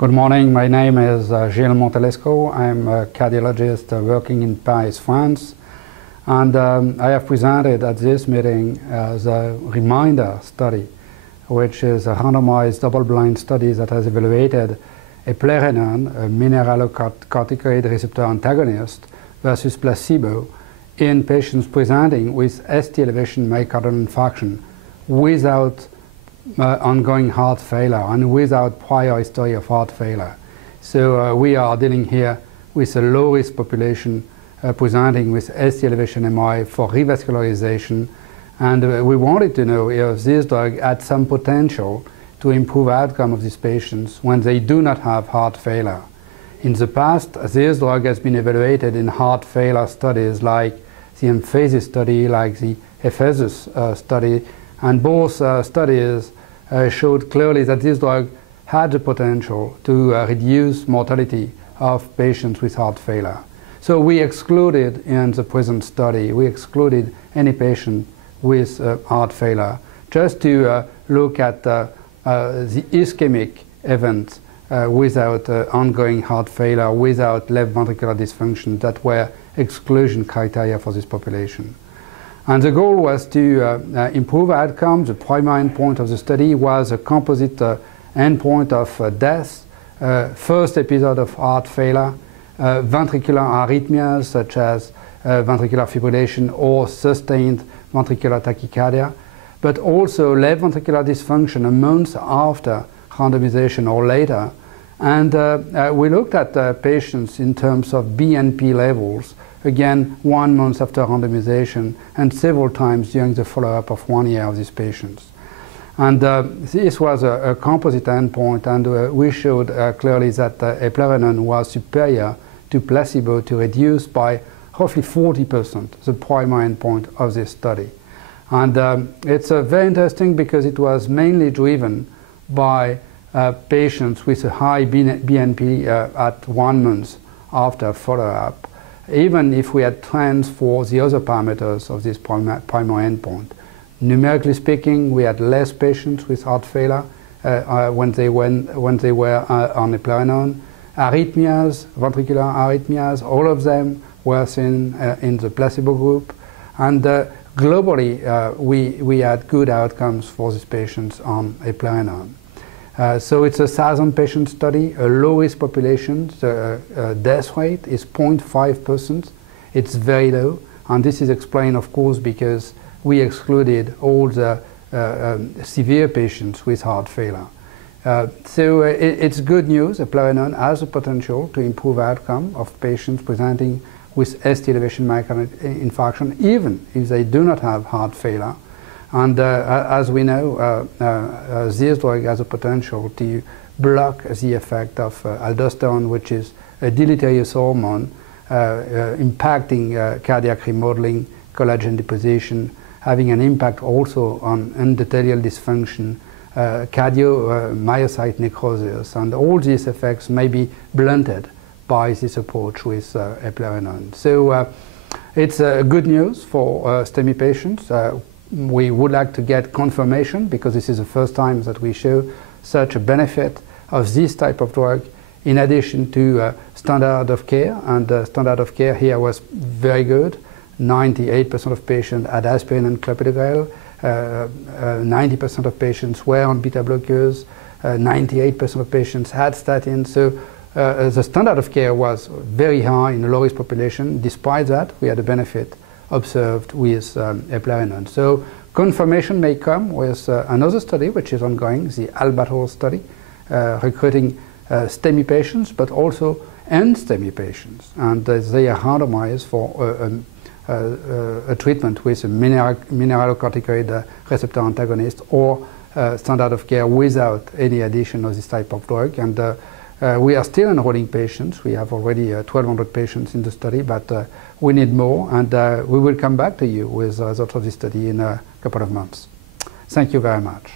Good morning. My name is Gilles Montalescot. I'm a cardiologist working in Paris, France. And I have presented at this meeting the reminder study, which is a randomized double-blind study that has evaluated eplerenone, a mineralocorticoid receptor antagonist, versus placebo in patients presenting with ST elevation myocardial infarction without ongoing heart failure and without prior history of heart failure. So we are dealing here with a low-risk population presenting with ST elevation MI for revascularization, and we wanted to know if this drug had some potential to improve outcome of these patients when they do not have heart failure. In the past, this drug has been evaluated in heart failure studies like the Emphasis study, like the Ephesus study, and both studies showed clearly that this drug had the potential to reduce mortality of patients with heart failure. So we excluded in the present study, we excluded any patient with heart failure just to look at the ischemic events without ongoing heart failure, without left ventricular dysfunction that were exclusion criteria for this population. And the goal was to improve outcomes. The primary endpoint of the study was a composite endpoint of death, first episode of heart failure, ventricular arrhythmias such as ventricular fibrillation or sustained ventricular tachycardia, but also left ventricular dysfunction a month after randomization or later. And we looked at patients in terms of BNP levels, again 1 month after randomization and several times during the follow-up of 1 year of these patients. And this was a composite endpoint, and we showed clearly that eplerenone was superior to placebo to reduce by roughly 40% the primary endpoint of this study. And it's very interesting because it was mainly driven by patients with a high BNP at 1 month after follow-up, even if we had trends for the other parameters of this primary endpoint. Numerically speaking, we had less patients with heart failure when they were on eplerenone. Arrhythmias, ventricular arrhythmias, all of them were seen in the placebo group. And globally, we had good outcomes for these patients on eplerenone. So it's a 1,000-patient study, a low-risk population. The death rate is 0.5%. It's very low, and this is explained, of course, because we excluded all the severe patients with heart failure. So it's good news. Eplerenone has the potential to improve outcome of patients presenting with ST elevation myocardial infarction, even if they do not have heart failure. And as we know, this drug has a potential to block the effect of aldosterone, which is a deleterious hormone impacting cardiac remodeling, collagen deposition, having an impact also on endothelial dysfunction, cardiomyocyte necrosis, and all these effects may be blunted by this approach with eplerenone. So it's good news for STEMI patients. We would like to get confirmation, because this is the first time that we show such a benefit of this type of drug in addition to standard of care. And standard of care here was very good. 98% of patients had aspirin and clopidogrel. 90% of patients were on beta blockers. 98% of patients had statins. So the standard of care was very high in the low-risk population. Despite that, we had a benefit observed with eplerenone. So confirmation may come with another study which is ongoing, the Albatros study, recruiting STEMI patients, but also NSTEMI patients. And they are randomized for a treatment with a mineralocorticoid receptor antagonist or standard of care without any addition of this type of drug. And we are still enrolling patients. We have already 1,200 patients in the study, but we need more, and we will come back to you with the results of this study in a couple of months. Thank you very much.